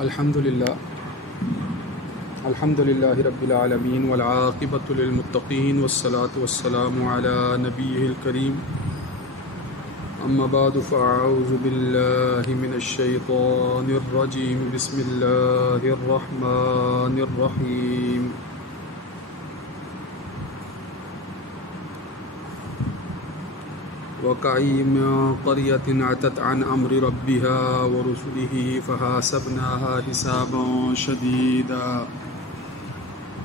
الحمد للہ رب العالمین والعاقبۃ للمتقین والصلاة والسلام علی نبیہ الکریم اما بعد فاعوذ باللہ من الشیطان الرجیم بسم اللہ الرحمن الرحیم وَكَأَيٍّ مِّن قَرْيَةٍ عَتَتْ عَنْ أَمْرِ رَبِّهَا وَرُسُلِهِ فَحَاسَبْنَاهَا حِسَابًا شَدِيدًا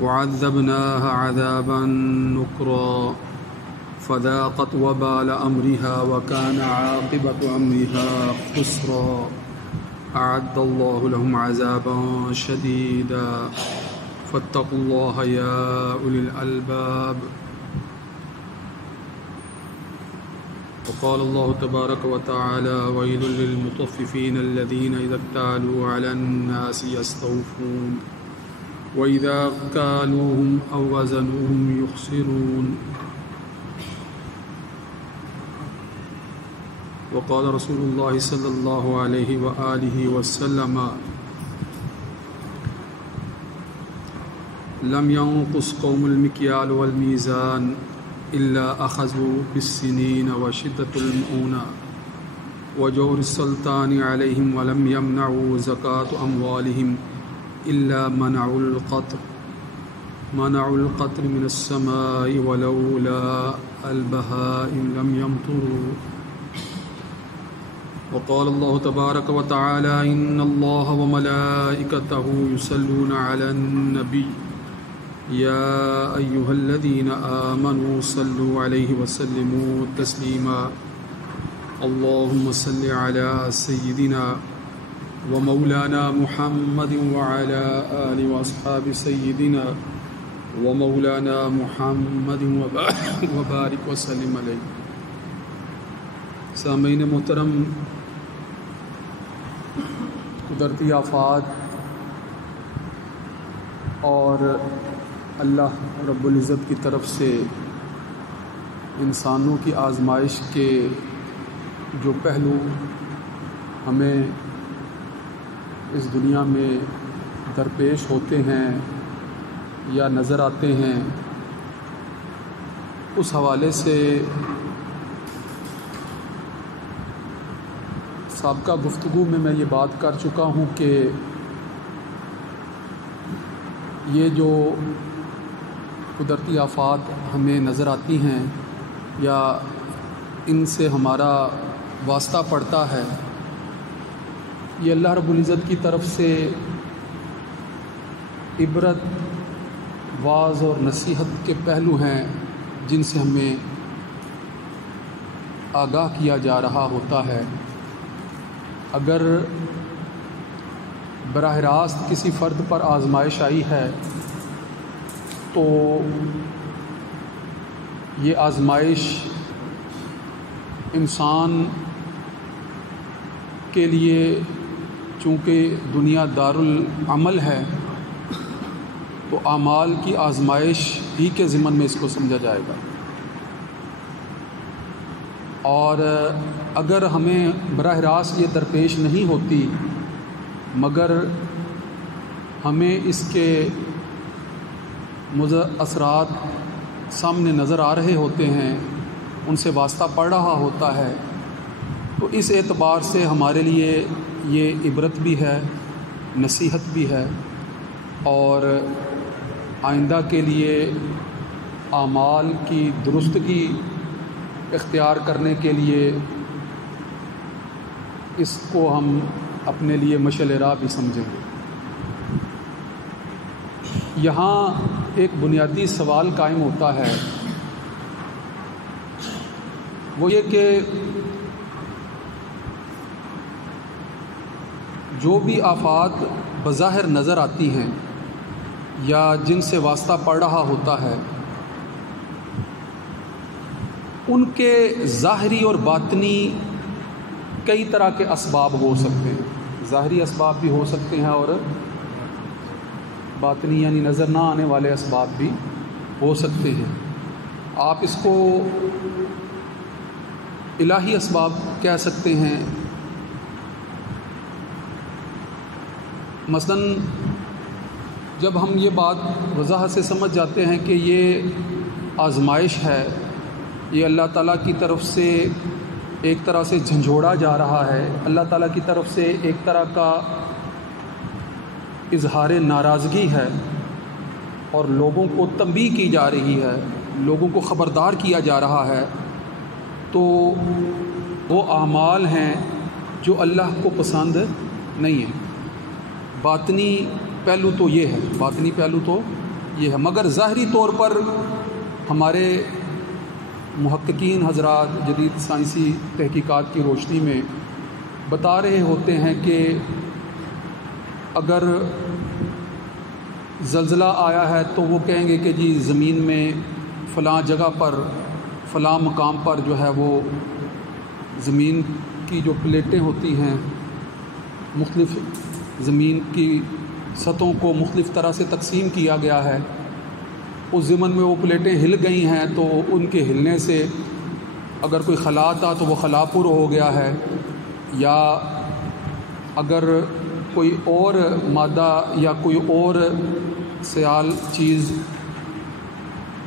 وَعَذَّبْنَاهَا عَذَابًا نُكْرًا فَذَاقَتْ وَبَالَ أَمْرِهَا وَكَانَ عَاقِبَةُ أَمْرِهَا خُسْرًا أَعَدَّ اللَّهُ لَهُمْ عَذَابًا شَدِيدًا فَاتَّقُوا اللَّهَ يَا أُولِي الْأَلْبَابِ وقال الله تبارك وتعالى ويل للمطففين الذين إذا اكتالوا على الناس يستوفون وإذا كالوهم أو وزنوهم يخسرون وقال رسول الله صلى الله عليه وآله وسلم لم ينقص قوم المكيال والميزان إلا أخذوا بالسنين وشدة المؤونة وجور السلطان عليهم ولم يمنعوا زكاة أموالهم إلا منعوا القطر من السماء ولولا البهائم لم يمطروا وقال الله تبارك وتعالى إن الله وملائكته يصلون على النبي يا أيها الذين آمنوا صلوا عليه وسلموا تسليما اللهم صل على سيدنا ومولانا محمد وعلى آل وأصحاب سيدنا ومولانا محمد وبارك وسلم عليه سامعین محترم، قدرتی آفات اور اللہ رب العزت کی طرف سے انسانوں کی آزمائش کے جو پہلو ہمیں اس دنیا میں درپیش ہوتے ہیں یا نظر آتے ہیں، اس حوالے سے سابقہ گفتگو میں یہ بات کر چکا ہوں کہ یہ جو قدرتی آفات ہمیں نظر آتی ہیں یا ان سے ہمارا واسطہ پڑتا ہے، یہ اللہ رب العزت کی طرف سے عبرت، واعظ اور نصیحت کے پہلو ہیں جن سے ہمیں آگاہ کیا جا رہا ہوتا ہے۔ اگر براہ راست کسی فرد پر آزمائش آئی ہے تو یہ آزمائش انسان کے لیے چونکہ دنیا دارالعمل ہے تو اعمال کی آزمائش ہی کے ضمن میں اس کو سمجھا جائے گا، اور اگر ہمیں براہ راست یہ درپیش نہیں ہوتی مگر ہمیں اس کے اثرات سامنے نظر آ رہے ہوتے ہیں، ان سے واسطہ پڑ رہا ہوتا ہے، تو اس اعتبار سے ہمارے لیے یہ عبرت بھی ہے، نصیحت بھی ہے، اور آئندہ کے لیے اعمال کی درستگی اختیار کرنے کے لیے اس کو ہم اپنے لیے مشعل راہ بھی سمجھیں گے۔ یہاں ایک بنیادی سوال قائم ہوتا ہے، وہ یہ کہ جو بھی آفات بظاہر نظر آتی ہیں یا جن سے واسطہ پڑ رہا ہوتا ہے، ان کے ظاہری اور باطنی کئی طرح کے اسباب ہو سکتے ہیں۔ ظاہری اسباب بھی ہو سکتے ہیں اور باطنی یعنی نظر نہ آنے والے اسباب بھی ہو سکتے ہیں۔ آپ اس کو الہی اسباب کہہ سکتے ہیں مثلاً جب ہم یہ بات وضاحت سے سمجھ جاتے ہیں کہ یہ آزمائش ہے، یہ اللہ تعالیٰ کی طرف سے ایک طرح سے جھنجھوڑا جا رہا ہے، اللہ تعالیٰ کی طرف سے ایک طرح کا اظہار ناراضگی ہے اور لوگوں کو تنبیہ کی جا رہی ہے، لوگوں کو خبردار کیا جا رہا ہے، تو وہ اعمال ہیں جو اللہ کو پسند نہیں ہیں۔ باطنی پہلو تو یہ ہے، باطنی پہلو تو یہ ہے، مگر ظاہری طور پر ہمارے محققین حضرات جدید سائنسی تحقیقات کی روشنی میں بتا رہے ہوتے ہیں کہ اگر زلزلہ آیا ہے تو وہ کہیں گے کہ جی زمین میں فلاں جگہ پر فلاں مقام پر جو ہے وہ زمین کی جو پلیٹیں ہوتی ہیں، مختلف زمین کی سطحوں کو مختلف طرح سے تقسیم کیا گیا ہے، اس زمن میں وہ پلیٹیں ہل گئی ہیں تو ان کے ہلنے سے اگر کوئی خلا تھا تو وہ خلا پر ہو گیا ہے، یا اگر کوئی اور مادہ یا کوئی اور سیال چیز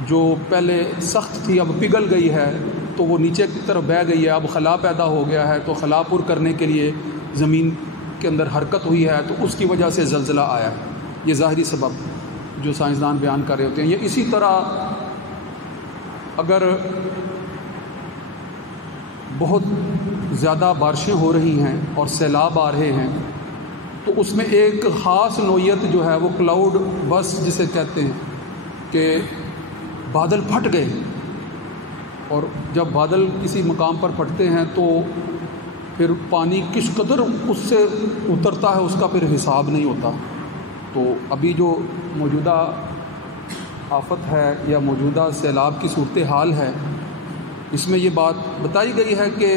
جو پہلے سخت تھی اب پگھل گئی ہے تو وہ نیچے کی طرف بہہ گئی ہے، اب خلا پیدا ہو گیا ہے، تو خلا پر کرنے کے لیے زمین کے اندر حرکت ہوئی ہے تو اس کی وجہ سے زلزلہ آیا ہے۔ یہ ظاہری سبب جو سائنسدان بیان کر رہے ہوتے ہیں۔ یہ اسی طرح اگر بہت زیادہ بارشیں ہو رہی ہیں اور سیلاب آ رہے ہیں تو اس میں ایک خاص نوعیت جو ہے وہ کلاؤڈ بس جسے کہتے ہیں کہ بادل پھٹ گئے، اور جب بادل کسی مقام پر پھٹتے ہیں تو پھر پانی کس قدر اس سے اترتا ہے اس کا پھر حساب نہیں ہوتا۔ تو ابھی جو موجودہ آفت ہے یا موجودہ سیلاب کی صورتحال ہے، اس میں یہ بات بتائی گئی ہے کہ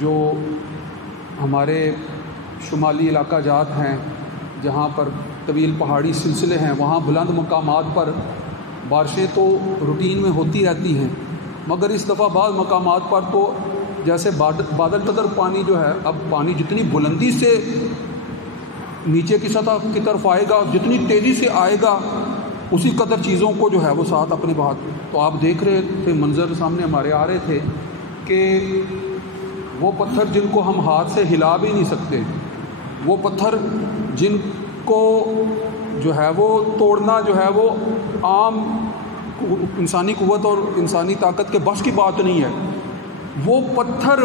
جو ہمارے شمالی علاقہ جات ہیں جہاں پر طویل پہاڑی سلسلے ہیں، وہاں بلند مقامات پر بارشیں تو روٹین میں ہوتی رہتی ہیں، مگر اس دفعہ بعض مقامات پر تو جیسے بادل قدر پانی جو ہے، اب پانی جتنی بلندی سے نیچے کی سطح کی طرف آئے گا، جتنی تیزی سے آئے گا، اسی قدر چیزوں کو جو ہے وہ ساتھ اپنے بہت۔ تو آپ دیکھ رہے تھے، منظر سامنے ہمارے آ رہے تھے کہ وہ پتھر جن کو ہم ہاتھ سے ہلا بھی نہیں سکتے، وہ پتھر جن کو جو ہے وہ توڑنا جو ہے وہ عام انسانی قوت اور انسانی طاقت کے بس کی بات نہیں ہے، وہ پتھر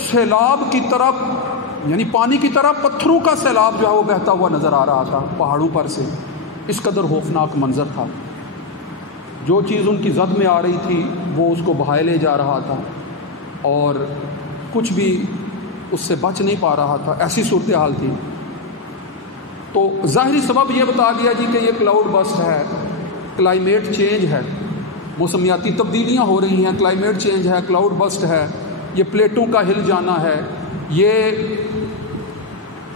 سیلاب کی طرف، یعنی پانی کی طرف پتھروں کا سیلاب جو ہے وہ بہتا ہوا نظر آ رہا تھا پہاڑوں پر سے۔ اس قدر خوفناک منظر تھا، جو چیز ان کی زد میں آ رہی تھی وہ اس کو بہائے لے جا رہا تھا اور کچھ بھی اس سے بچ نہیں پا رہا تھا، ایسی صورتحال تھی۔ تو ظاہری سبب یہ بتا دیا جی کہ یہ کلاؤڈ بسٹ ہے، کلائمیٹ چینج ہے، موسمیاتی تبدیلیاں ہو رہی ہیں، کلائمیٹ چینج ہے، کلاؤڈ بسٹ ہے، یہ پلیٹوں کا ہل جانا ہے، یہ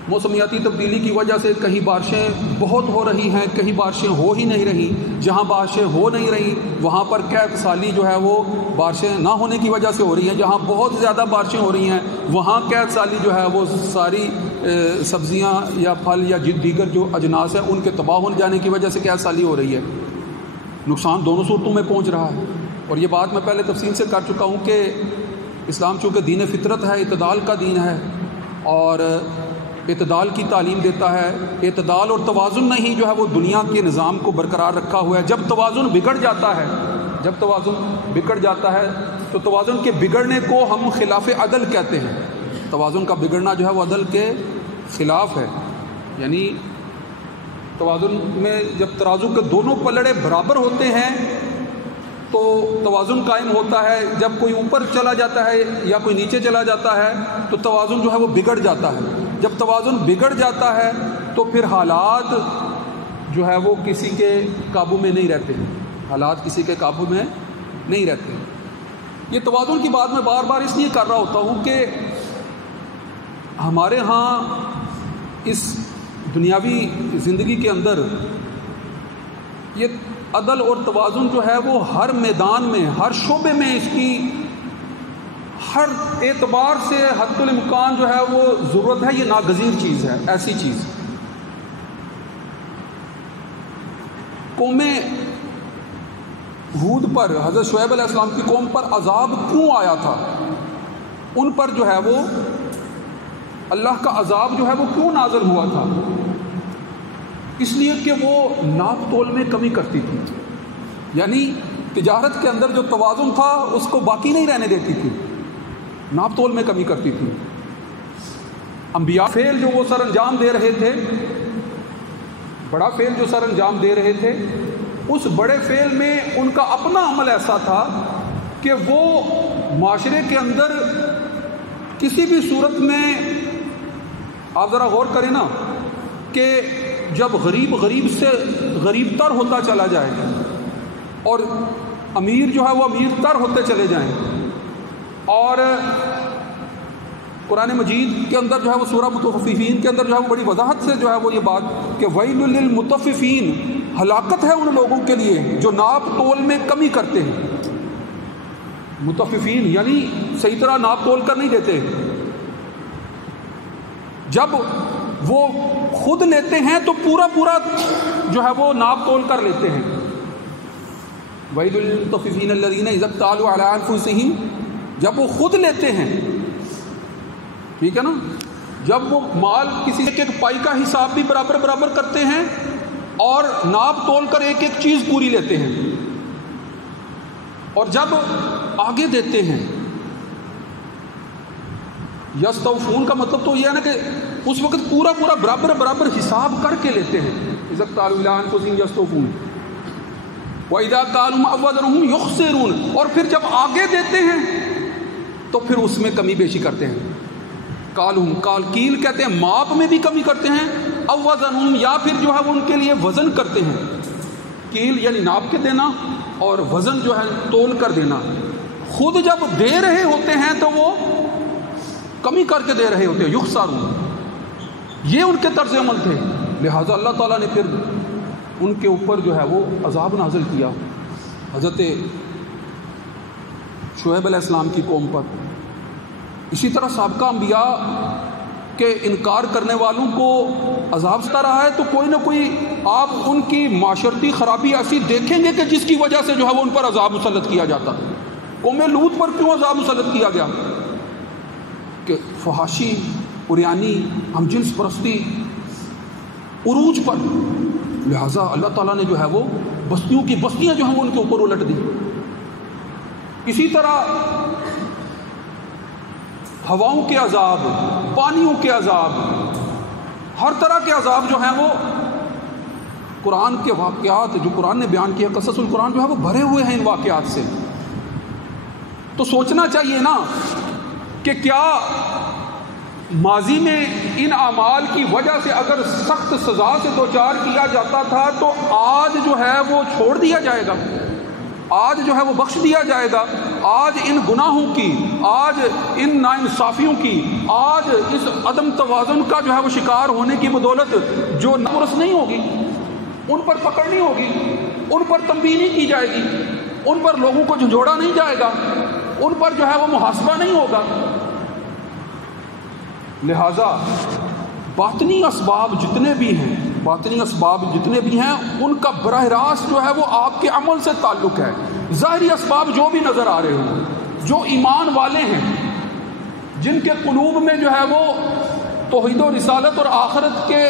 موسمیاتی تبدیلی کی وجہ سے کہیں بارشیں بہت ہو رہی ہیں، کہیں بارشیں ہو ہی نہیں رہی، جہاں بارشیں ہو نہیں رہی وہاں پر قحط سالی جو ہے وہ بارشیں نہ ہونے کی وجہ سے ہو رہی ہیں، جہاں بہت زیادہ بارشیں ہو رہی ہیں وہاں قحط سالی جو ہے وہ ساری سبزیاں یا پھل یا دیگر جو اجناس ہیں ان کے تباہ ہو جانے کی وجہ سے قحط سالی ہو رہی ہے۔ نقصان دونوں صورتوں میں پہنچ رہا ہے، اور یہ بات میں پہلے تفصیل سے کر چکا ہوں کہ اسلام چونکہ دین فطرت ہے، اعتدال کا دین ہے، اور اعتدال کی تعلیم دیتا ہے، اعتدال اور توازن نہیں جو ہے وہ دنیا کے نظام کو برقرار رکھا ہوا ہے۔ جب توازن بگڑ جاتا ہے، جب توازن بگڑ جاتا ہے تو توازن کے بگڑنے کو ہم خلاف عدل کہتے ہیں، توازن کا بگڑنا جو ہے وہ عدل کے خلاف ہے، یعنی توازن میں جب ترازو کے دونوں پلڑے برابر ہوتے ہیں تو توازن قائم ہوتا ہے، جب کوئی اوپر چلا جاتا ہے یا کوئی نیچے چلا جاتا ہے تو توازن جو ہے وہ بگڑ جاتا ہے۔ جب توازن بگڑ جاتا ہے تو پھر حالات جو ہے وہ کسی کے قابو میں نہیں رہتے، حالات کسی کے قابو میں نہیں رہتے۔ یہ توازن کی بات میں بار بار اس لیے کر رہا ہوتا ہوں کہ ہمارے ہاں اس دنیاوی زندگی کے اندر یہ عدل اور توازن جو ہے وہ ہر میدان میں، ہر شعبے میں اس کی ہر اعتبار سے حد الامکان جو ہے وہ ضرورت ہے، یہ ناگزیر چیز ہے، ایسی چیز. قوم ہود پر، حضرت شعیب علیہ السلام کی قوم پر عذاب کیوں آیا تھا؟ ان پر جو ہے وہ اللہ کا عذاب جو ہے وہ کیوں نازل ہوا تھا؟ اس لیے کہ وہ ناپ تول میں کمی کرتی تھی، یعنی تجارت کے اندر جو توازن تھا اس کو باقی نہیں رہنے دیتی تھی، ناپ تول میں کمی کرتی تھی. انبیاء فعل جو وہ سر انجام دے رہے تھے، بڑا فعل جو سر انجام دے رہے تھے، اس بڑے فعل میں ان کا اپنا عمل ایسا تھا کہ وہ معاشرے کے اندر کسی بھی صورت میں، آپ ذرا غور کریں نا کہ جب غریب سے غریب تر ہوتا چلا جائے اور امیر جو ہے وہ امیر تر ہوتے چلے جائیں، اور قرآن مجید کے اندر جو ہے وہ سورہ مطففین کے اندر جو ہے وہ بڑی وضاحت سے جو ہے وہ یہ بات کہ ویل للمطففین، ہلاکت ہے ان لوگوں کے لیے جو ناپ تول میں کمی کرتے ہیں. مطففین یعنی صحیح طرح ناپ تول کر نہیں دیتے، جب وہ خود لیتے ہیں تو پورا جو ہے وہ ناپ تول کر لیتے ہیں. ویل للمطففین الذین اذا اکتالوا علی انفسہم، جب وہ خود لیتے ہیں، ٹھیک ہے نا، جب وہ مال کسی ایک پائی کا حساب بھی برابر کرتے ہیں اور ناپ تول کر ایک چیز پوری لیتے ہیں، اور جب آگے دیتے ہیں. یستوفون کا مطلب تو یہ ہے نا کہ اس وقت پورا برابر حساب کر کے لیتے ہیں. اذا اکتالوا الی انفسہم یستوفون وَإِذَا كَالُوا أَوْ وَزَنُهُمْ يُخْسِرُونَ، اور پھر جب آگے دیتے ہیں تو پھر اس میں کمی بیشی کرتے ہیں. کیل کہتے ہیں ماپ میں بھی کمی کرتے ہیں، او وزنہم، یا پھر جو ہے وہ ان کے لیے وزن کرتے ہیں. کیل یعنی ناپ کے دینا اور وزن جو ہے تول کر دینا. خود جب دے رہے ہوتے ہیں تو وہ کمی کر کے دے رہے ہوتے ہیں. یخسرون، یہ ان کے طرز عمل تھے، لہٰذا اللہ تعالیٰ نے پھر ان کے اوپر جو ہے وہ عذاب نازل کیا حضرت شعیب علیہ السلام کی قوم پر. اسی طرح سابقہ انبیاء کے انکار کرنے والوں کو عذاب ستا رہا ہے، تو کوئی نہ کوئی آپ ان کی معاشرتی خرابی ایسی دیکھیں گے کہ جس کی وجہ سے جو ہے وہ ان پر عذاب مسلط کیا جاتا. قوم لوط پر کیوں عذاب مسلط کیا گیا؟ کہ فحاشی، عریانی، ہم جنس پرستی عروج پر، لہٰذا اللہ تعالیٰ نے جو ہے وہ بستیاں جو ہیں وہ ان کے اوپر الٹ دی. اسی طرح ہواؤں کے عذاب، پانیوں کے عذاب، ہر طرح کے عذاب جو ہیں وہ قرآن کے واقعات جو قرآن نے بیان کیا، قصص القرآن جو ہے وہ بھرے ہوئے ہیں ان واقعات سے. تو سوچنا چاہیے نا کہ کیا ماضی میں ان اعمال کی وجہ سے اگر سخت سزا سے دوچار کیا جاتا تھا تو آج جو ہے وہ چھوڑ دیا جائے گا، آج جو ہے وہ بخش دیا جائے گا. آج ان گناہوں کی، آج ان ناانصافیوں کی، آج اس عدم توازن کا جو ہے وہ شکار ہونے کی بدولت جو نفرس نہیں ہوگی، ان پر پکڑ نہیں ہوگی، ان پر تنبیہ نہیں کی جائے گی، ان پر لوگوں کو جھنجھوڑا نہیں جائے گا، ان پر جو ہے وہ محاسبہ نہیں ہوگا. لہذا باطنی اسباب جتنے بھی ہیں ان کا براہ راست جو ہے وہ آپ کے عمل سے تعلق ہے. ظاہری اسباب جو بھی نظر آ رہے ہوں، جو ایمان والے ہیں، جن کے قلوب میں جو ہے وہ توحید و رسالت اور آخرت کے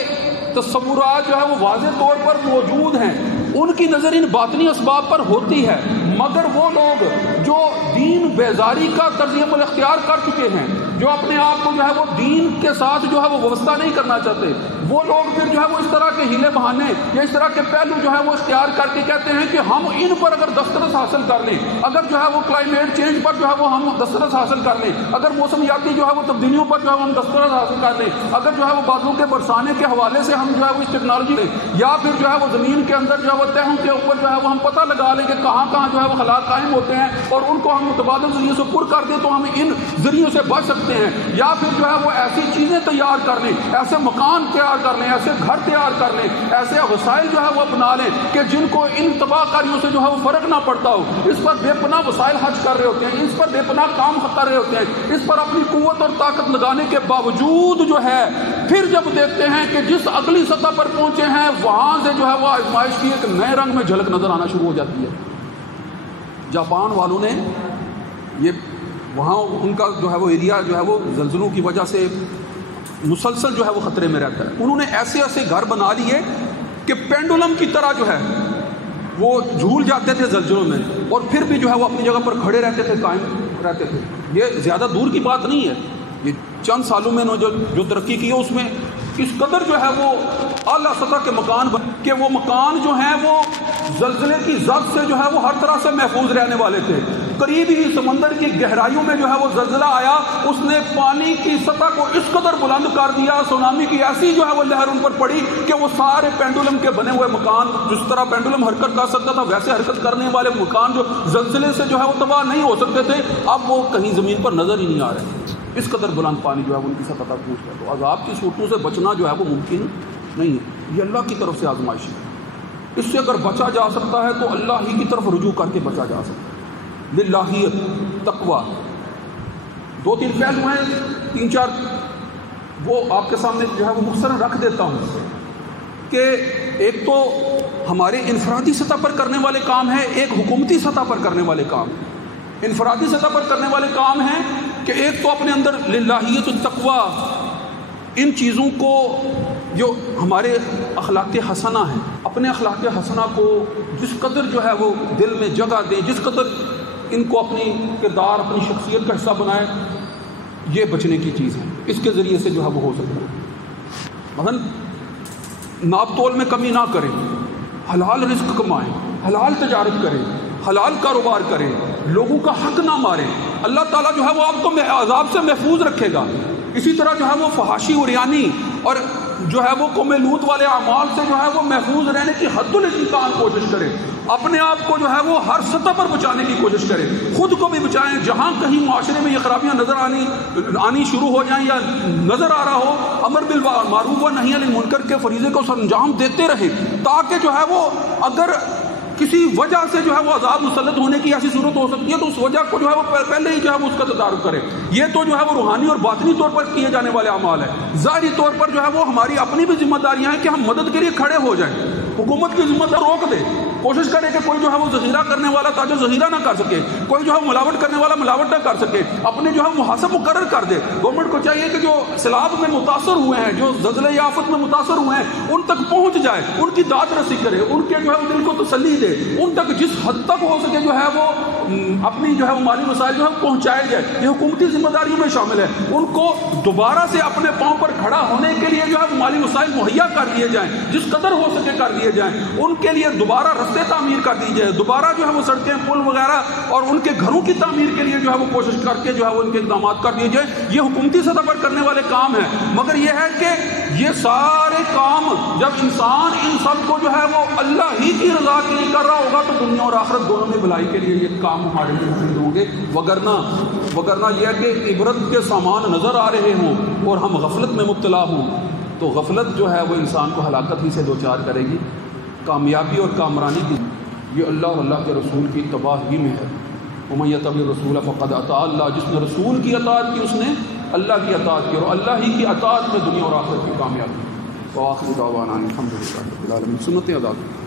تصورات جو ہے وہ واضح طور پر موجود ہیں، ان کی نظر ان باطنی اسباب پر ہوتی ہے. مگر وہ لوگ جو دین بیزاری کا طرز عمل اختیار کر چکے ہیں، جو اپنے آپ کو جو ہے وہ دین کے ساتھ جو ہے وہ وابستہ نہیں کرنا چاہتے، وہ لوگ پھر جو ہے وہ اس طرح کے ہیلے بہانے یا اس طرح کے پہلو جو ہے وہ اختیار کر کے کہتے ہیں کہ ہم ان پر اگر دسترس حاصل کر لیں، اگر جو ہے وہ کلائمیٹ چینج پر جو ہے وہ ہم دسترس حاصل کر لیں، اگر موسمیاتی جو ہے وہ تبدیلیوں پر جو ہے ہم دسترس حاصل کر لیں، اگر جو ہے وہ بادلوں کے برسانے کے حوالے سے ہم جو ہے وہ اس ٹیکنالوجی لیں، یا پھر جو ہے وہ زمین کے اندر جو ہے وہ تہوں کے اوپر جو ہے وہ ہم پتہ لگا لیں کہ کہاں جو ہے وہ خلا قائم ہوتے ہیں اور ان کو ہم متبادل ذریعے سے پر کر دیں تو ہم ان ذریعوں سے بچ سکتے سکتے ہیں، یا پھر جو ہے وہ ایسی چیزیں تیار کر لیں، ایسے مکان تیار کر لیں، ایسے گھر تیار کر لیں، ایسے وسائل جو ہے وہ اپنا لیں کہ جن کو ان تباہ کاریوں سے جو ہے وہ فرق نہ پڑتا ہو، اس پر بے پناہ وسائل خرچ کر رہے ہوتے ہیں، اس پر بے پناہ کام کر رہے ہوتے ہیں، اس پر اپنی قوت اور طاقت لگانے کے باوجود جو ہے پھر جب دیکھتے ہیں کہ جس اگلی سطح پر پہنچے ہیں وہاں سے جو ہے وہ آزمائش کی ایک نئے رنگ میں جھلک نظر آنا شروع ہو جاتی ہے۔ جاپان والوں نے یہ وہاں ان کا جو ہے وہ ایریا جو ہے وہ زلزلوں کی وجہ سے مسلسل جو ہے وہ خطرے میں رہتا ہے، انہوں نے ایسے ایسے گھر بنا لیے کہ پینڈولم کی طرح جو ہے وہ جھول جاتے تھے زلزلوں میں، اور پھر بھی جو ہے وہ اپنی جگہ پر کھڑے رہتے تھے، قائم رہتے تھے۔ یہ زیادہ دور کی بات نہیں ہے، یہ چند سالوں میں جو ترقی کی ہے اس میں اس قدر جو ہے وہ اعلیٰ سطح کے مکان کہ وہ مکان جو ہیں وہ زلزلے کی زد سے جو ہے وہ ہر طرح سے محفوظ رہنے والے تھے۔ قریب ہی سمندر کی گہرائیوں میں جو ہے وہ زلزلہ آیا، اس نے پانی کی سطح کو اس قدر بلند کر دیا، سونامی کی ایسی جو ہے وہ لہر ان پر پڑی کہ وہ سارے پینڈولم کے بنے ہوئے مکان، جس طرح پینڈولم حرکت کر سکتا تھا ویسے حرکت کرنے والے مکان جو زلزلے سے جو ہے وہ تباہ نہیں ہو سکتے تھے، اب وہ کہیں زمین پر نظر ہی نہیں آ رہے، اس قدر بلند پانی جو ہے ان کی سطح تک پہنچ گیا۔ تو عذاب کی صورتوں سے بچنا جو ہے وہ ممکن نہیں ہے، یہ اللہ کی طرف سے آزمائش ہے، اس سے اگر بچا جا سکتا ہے تو اللہ ہی کی طرف رجوع کر کے بچا جا سکتا ہے۔ للہیت، تقوی، 2-3 فعل ہوئے ہیں، 3-4 وہ آپ کے سامنے جو ہے وہ مختصراً رکھ دیتا ہوں کہ ایک تو ہمارے انفرادی سطح پر کرنے والے کام ہیں، ایک حکومتی سطح پر کرنے والے کام۔ انفرادی سطح پر کرنے والے کام ہیں کہ ایک تو اپنے اندر للہیت التقوی، ان چیزوں کو جو ہمارے اخلاق حسنہ ہیں، اپنے اخلاق حسنہ کو جس قدر جو ہے وہ دل میں جگہ دیں، جس قدر ان کو اپنی کردار، اپنی شخصیت کا حصہ بنائے، یہ بچنے کی چیز ہے، اس کے ذریعے سے جو ہے وہ ہو سکتا ہے۔ مثلا ناپ تول میں کمی نہ کریں، حلال رزق کمائیں، حلال تجارت کریں، حلال کاروبار کریں، لوگوں کا حق نہ ماریں، اللہ تعالیٰ جو ہے وہ آپ کو عذاب سے محفوظ رکھے گا۔ اسی طرح جو ہے وہ فحاشی عریانی اور جو ہے وہ قوم لوط والے اعمال سے جو ہے وہ محفوظ رہنے کی حد الامکان کوشش کریں، اپنے آپ کو جو ہے وہ ہر سطح پر بچانے کی کوشش کریں، خود کو بھی بچائیں، جہاں کہیں معاشرے میں یہ خرابیاں نظر آنی شروع ہو جائیں یا نظر آ رہا ہو، امر بالمعروف و نہی عن المنکر کے فریضے کو سر انجام دیتے رہیں، تاکہ جو ہے وہ اگر کسی وجہ سے جو ہے وہ عذاب مسلط ہونے کی ایسی صورت ہو سکتی ہے تو اس وجہ کو جو ہے وہ پہلے ہی جو ہے وہ اس کا تدارک کرے۔ یہ تو جو ہے وہ روحانی اور باطنی طور پر کیے جانے والے اعمال ہیں۔ ظاہری طور پر جو ہے وہ ہماری اپنی بھی ذمہ داریاں ہیں کہ ہم مدد کے لیے کھڑے ہو جائیں، حکومت کی ذمہ داری روک دے، کوشش کرے کہ کوئی جو ہے وہ ذخیرہ کرنے والا تاجر ذخیرہ نہ کر سکے، کوئی جو ہے ملاوٹ کرنے والا ملاوٹ نہ کر سکے، اپنے جو ہے محاسب مقرر کر دے۔ گورنمنٹ کو چاہیے کہ جو سیلاب میں متاثر ہوئے ہیں، جو زلزلے یا آفت میں متاثر ہوئے ہیں، ان تک پہنچ جائے، ان کی داد رسی کرے، ان کے جو ہے دل کو تسلی دے، ان تک جس حد تک ہو سکے جو ہے وہ اپنی جو ہے مالی مسائل جو ہے پہنچائے جائے۔ یہ حکومتی ذمہ داریوں میں شامل ہے، ان کو دوبارہ سے اپنے پاؤں پر کھڑا ہونے کے لیے جو ہے مالی مسائل مہیا کر دیے جائیں، جس قدر ہو سکے کر دیے جائیں، ان کے لیے دوبارہ رستے تعمیر کر دی جائے، دوبارہ جو ہے وہ سڑکیں پل وغیرہ اور ان کے گھروں کی تعمیر کے لیے جو ہے وہ کوشش کر کے جو ہے وہ ان کے اقدامات کر دیے جائیں۔ یہ حکومتی سطح پر کرنے والے کام ہیں، مگر یہ ہے کہ یہ سارے کام جب انسان ان سب کو جو ہے وہ اللہ ہی کی رضا کے لیے کر رہا ہوگا تو دنیا اور آخرت دونوں میں بھلائی کے لیے یہ کام ہمارے لیے مفید ہوں گے۔ وگرنہ یہ ہے کہ عبرت کے سامان نظر آ رہے ہوں اور ہم غفلت میں مبتلا ہوں تو غفلت جو ہے وہ انسان کو ہلاکت ہی سے دوچار کرے گی۔ کامیابی اور کامرانی کی یہ اللہ اور اللہ کے رسول کی تباہی میں ہے۔ ومن یتبع الرسول فقد اطاع اللہ، جس نے رسول کی اطاعت کی اس نے اللہ کی اطاعت کی، اور اللہ ہی کی اطاعت میں دنیا اور آخرت کی کامیابی۔ وآخر دعوانا الحمد للہ رب العالمین۔ سنتیں ادا کریں۔